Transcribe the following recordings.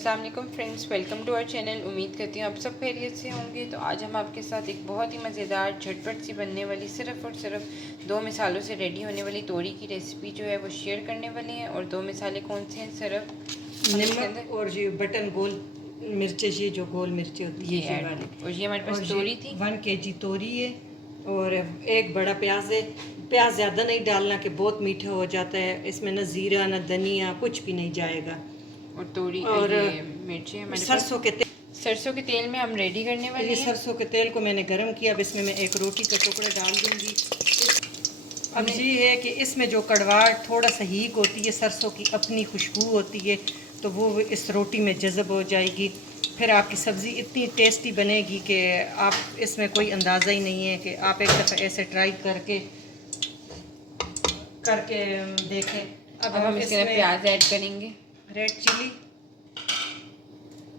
अस्सलाम वालेकुम friends, welcome to our channel. उम्मीद करती हूँ आप सब खैरियत से होंगे। तो आज हम आपके साथ एक बहुत ही मज़ेदार झटपट सी बनने वाली सिर्फ़ और सिर्फ 2 मिसालों से रेडी होने वाली तोरी की रेसिपी जो है वो शेयर करने वाली हैं। और 2 मिसाले कौन से हैं? सिर्फ नमक और ये बटन गोल मिर्चें, ये जो गोल मिर्चें होती है ये वाली। और ये हमारे पास तोरी थी 1 kg तोरी है और एक बड़ा प्याज है। प्याज ज़्यादा नहीं डालना कि बहुत मीठा हो जाता है। इसमें ना ज़ीरा ना धनिया कुछ भी नहीं जाएगा। और तोरी और मिर्ची हमारे सरसों के तेल, सरसों के तेल में हम रेडी करने वाले ये हैं। सरसों के तेल को मैंने गरम किया। अब इसमें मैं एक रोटी का टुकड़ा डाल दूंगी। अब ये है कि इसमें जो कड़वाहट थोड़ा सा हीक होती है, सरसों की अपनी खुशबू होती है, तो वो इस रोटी में जज़ब हो जाएगी। फिर आपकी सब्ज़ी इतनी टेस्टी बनेगी कि आप इसमें कोई अंदाज़ा ही नहीं है कि आप एक दफ़ा ऐसे ट्राई करके देखें। अब हम इसके अंदर प्याज ऐड करेंगे। रेड चिली,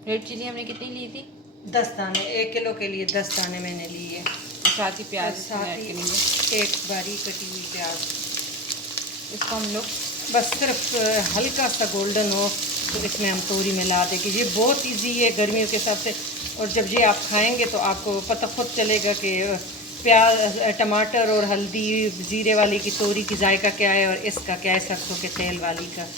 रेड चिली हमने कितनी ली थी? 10 दाने। 1 किलो के लिए 10 दाने मैंने लिए। साथ ही प्याज साथ ऐड ही करेंगे। एक बारीक कटी हुई प्याज। इसको हम लोग बस सिर्फ हल्का सा गोल्डन हो तो इसमें हम तोरी मिला देंगे। ये बहुत इजी है गर्मियों के हिसाब से। और जब ये आप खाएंगे तो आपको पता खुद चलेगा कि प्याज, टमाटर और हल्दी, ज़ीरे वाली की तोरी की जायका क्या है और इसका क्या है सरसों के तेल वाली का।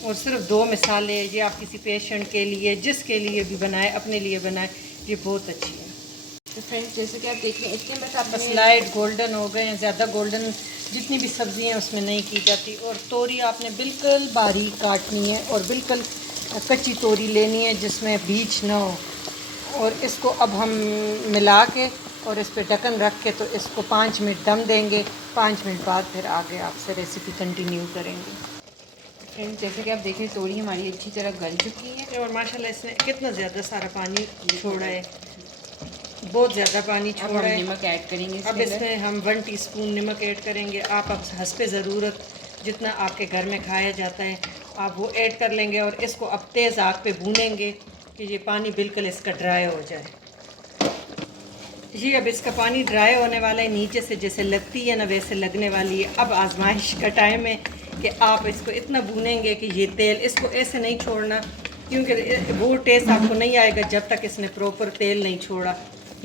और सिर्फ 2 मिसाले, ये आप किसी पेशेंट के लिए, जिसके लिए भी बनाए, अपने लिए बनाए, ये बहुत अच्छी है। तो फ्रेंड्स जैसे कि आप देख रहे हैं इसके बस आप बस लाइट गोल्डन हो गए हैं। ज़्यादा गोल्डन जितनी भी सब्ज़ी हैं उसमें नहीं की जाती। और तोरी आपने बिल्कुल बारीक काटनी है और बिल्कुल कच्ची तोरी लेनी है जिसमें बीज ना हो। और इसको अब हम मिला के और इस पर ढक्कन रख के तो इसको 5 मिनट दम देंगे। 5 मिनट बाद फिर आगे आपसे रेसिपी कंटिन्यू करेंगे। फ्रेंड्स जैसे कि आप देख रहे हैं तोरी हमारी अच्छी तरह गल चुकी है। और माशाल्लाह इसने कितना ज़्यादा सारा पानी छोड़ा है, बहुत ज़्यादा पानी छोड़ा है। नमक ऐड करेंगे। अब इसमें हम 1 टीस्पून नमक ऐड करेंगे। आप अब हस्बे ज़रूरत जितना आपके घर में खाया जाता है आप वो ऐड कर लेंगे। और इसको अब तेज़ आग पे भूनेंगे कि ये पानी बिल्कुल इसका ड्राई हो जाए। ये अब इसका पानी ड्राई होने वाला है। नीचे से जैसे लगती है ना वैसे लगने वाली है। अब आजमाइश का टाइम है कि आप इसको इतना भूनेंगे कि ये तेल, इसको ऐसे नहीं छोड़ना क्योंकि वो टेस्ट आपको नहीं आएगा जब तक इसने प्रॉपर तेल नहीं छोड़ा।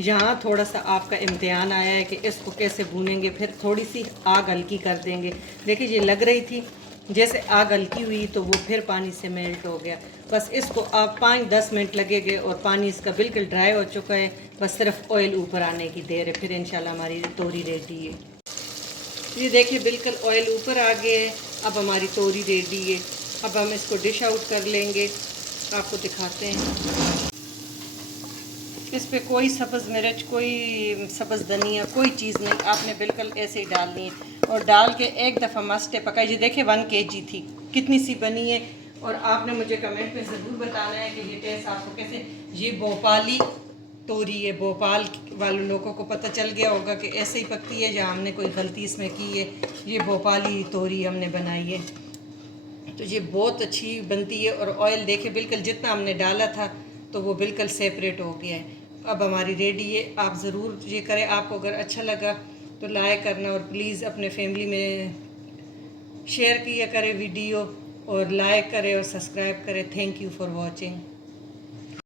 यहाँ थोड़ा सा आपका इम्तिहान आया है कि इसको कैसे भूनेंगे। फिर थोड़ी सी आग हल्की कर देंगे। देखिए ये लग रही थी, जैसे आग हल्की हुई तो वो फिर पानी से मेल्ट हो गया। बस इसको आप 5-10 मिनट लगेंगे और पानी इसका बिल्कुल ड्राई हो चुका है। बस सिर्फ ऑयल ऊपर आने की देर है, फिर इंशाल्लाह हमारी तोरी रेडी है। ये देखिए बिल्कुल ऑयल ऊपर आ गया है। अब हमारी तोरी रेडी है। अब हम इसको डिश आउट कर लेंगे, आपको दिखाते हैं। इस पे कोई सब्ज़ मिर्च, कोई सब्ज़ धनिया, कोई चीज़ नहीं, आपने बिल्कुल ऐसे ही डालनी है। और डाल के एक दफ़ा मस्ट पकाई। ये देखिए 1 kg थी, कितनी सी बनी है। और आपने मुझे कमेंट में ज़रूर बताना है कि ये टेस्ट आपको कैसे। ये भोपाली तोरी है, भोपाल वाले लोगों को पता चल गया होगा कि ऐसे ही पकती है या हमने कोई गलती इसमें की है। ये भोपाली तोरी हमने बनाई है तो ये बहुत अच्छी बनती है। और ऑयल देखे बिल्कुल जितना हमने डाला था तो वो बिल्कुल सेपरेट हो गया है। अब हमारी रेडी है। आप ज़रूर ये करें। आपको अगर अच्छा लगा तो लाइक करना और प्लीज़ अपने फैमिली में शेयर किया करें वीडियो, और लाइक करें और सब्सक्राइब करें। Thank you for watching.